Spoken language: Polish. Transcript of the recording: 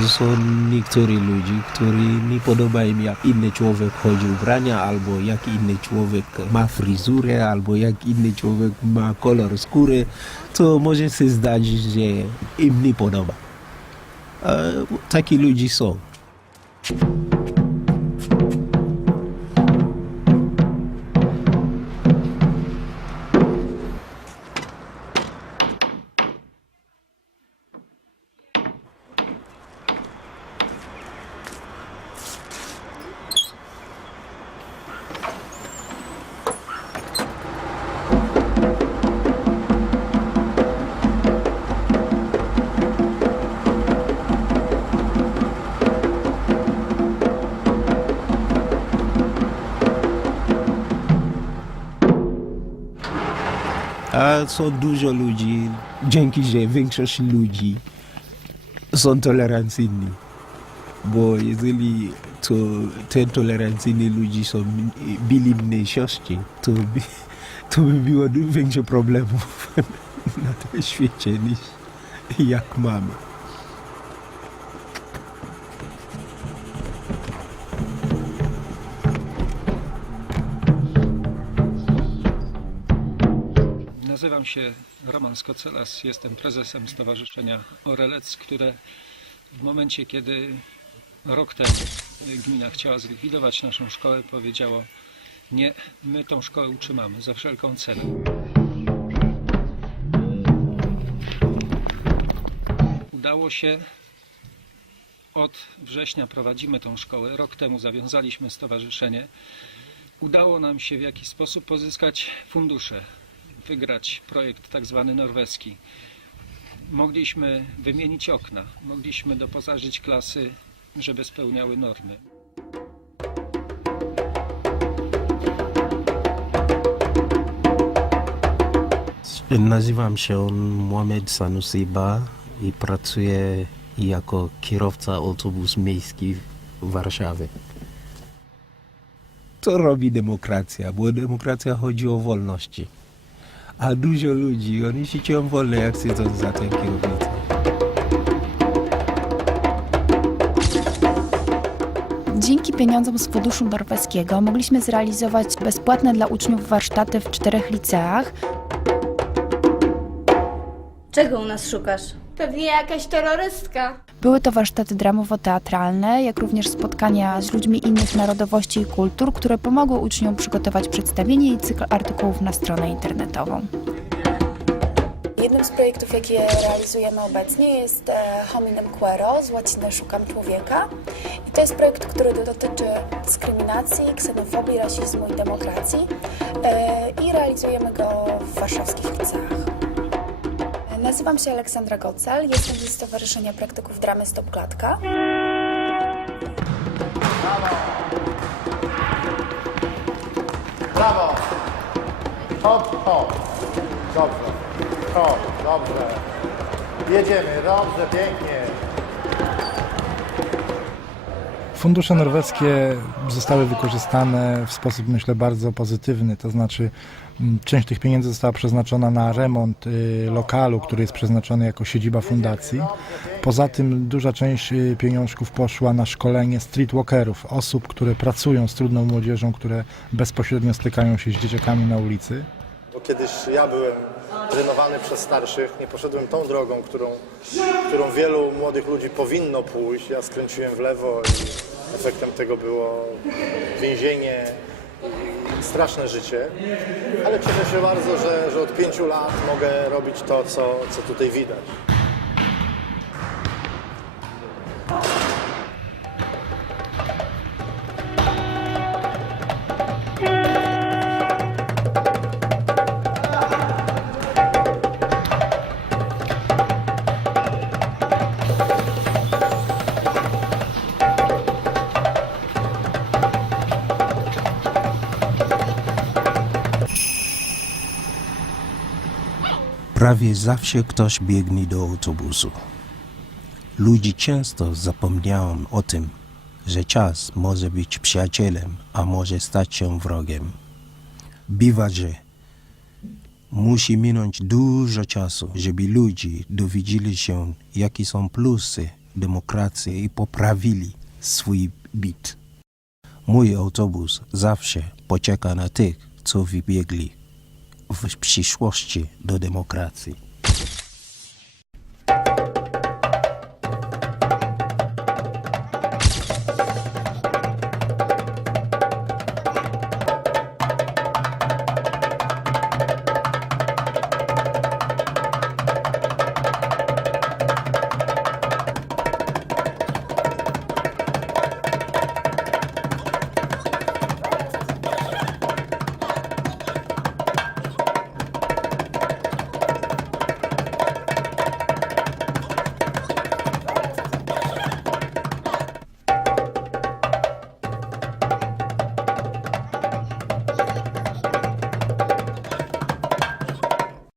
są niektórzy ludzie, którzy nie podoba im jak inny człowiek chodzi ubrania, albo jak inny człowiek ma fryzurę, albo jak inny człowiek ma kolor skóry, to może się zdarzyć, że im nie podoba. E, Taki ludzie są. A są dużo ludzi, dzięki że większość ludzi są tolerancyjni. Bo jeżeli to te tolerancyjni ludzie są byli mniejszości, to to by było więcej problemów na tym świecie niż jak mamy. Nazywam się Roman Skocelas, jestem prezesem Stowarzyszenia Orelec, które w momencie, kiedy rok temu gmina chciała zlikwidować naszą szkołę, powiedziało nie, my tą szkołę utrzymamy za wszelką cenę. Udało się. Od września prowadzimy tą szkołę. Rok temu zawiązaliśmy stowarzyszenie. Udało nam się w jakiś sposób pozyskać fundusze wygrać projekt tak zwany norweski. Mogliśmy wymienić okna, mogliśmy doposażyć klasy, żeby spełniały normy. Nazywam się Mohamed Sanusi Ba i pracuję jako kierowca autobus miejski w Warszawie. To robi demokracja, bo demokracja chodzi o wolności. A dużo ludzi, oni się czują wolne, jak siedzą za tym kierownicą. Dzięki pieniądzom z funduszu norweskiego mogliśmy zrealizować bezpłatne dla uczniów warsztaty w czterech liceach. Czego u nas szukasz? Pewnie jakaś terrorystka. Były to warsztaty dramowo-teatralne, jak również spotkania z ludźmi innych narodowości i kultur, które pomogły uczniom przygotować przedstawienie i cykl artykułów na stronę internetową. Jednym z projektów, jakie realizujemy obecnie jest e, Hominem Quero, z łaciny Szukam Człowieka. I to jest projekt, który dotyczy dyskryminacji, ksenofobii, rasizmu i demokracji. E, I realizujemy go w warszawskich liceach. Nazywam się Aleksandra Gocel, jestem ze Stowarzyszenia Praktyków Dramy Stop Klatka. Brawo! Hop, hop. Dobrze. Hop, dobrze. Jedziemy, dobrze, pięknie. Fundusze norweskie zostały wykorzystane w sposób, myślę, bardzo pozytywny. To znaczy, m, część tych pieniędzy została przeznaczona na remont y, lokalu, który jest przeznaczony jako siedziba fundacji. Poza tym duża część y, pieniążków poszła na szkolenie streetwalkerów, osób, które pracują z trudną młodzieżą, które bezpośrednio stykają się z dzieciakami na ulicy. Bo kiedyś ja byłem trenowany przez starszych, nie poszedłem tą drogą, którą, którą wielu młodych ludzi powinno pójść. Ja skręciłem w lewo i efektem tego było więzienie straszne życie. Ale cieszę się bardzo, że, że od pięciu lat mogę robić to, co, co tutaj widać. Prawie zawsze ktoś biegnie do autobusu. Ludzie często zapomniają o tym, że czas może być przyjacielem, a może stać się wrogiem. Bywa, że musi minąć dużo czasu, żeby ludzie dowiedzieli się, jakie są plusy demokrację i poprawili swój bit. Mój autobus zawsze poczeka na tych, co wybiegli w przyszłości do demokracji.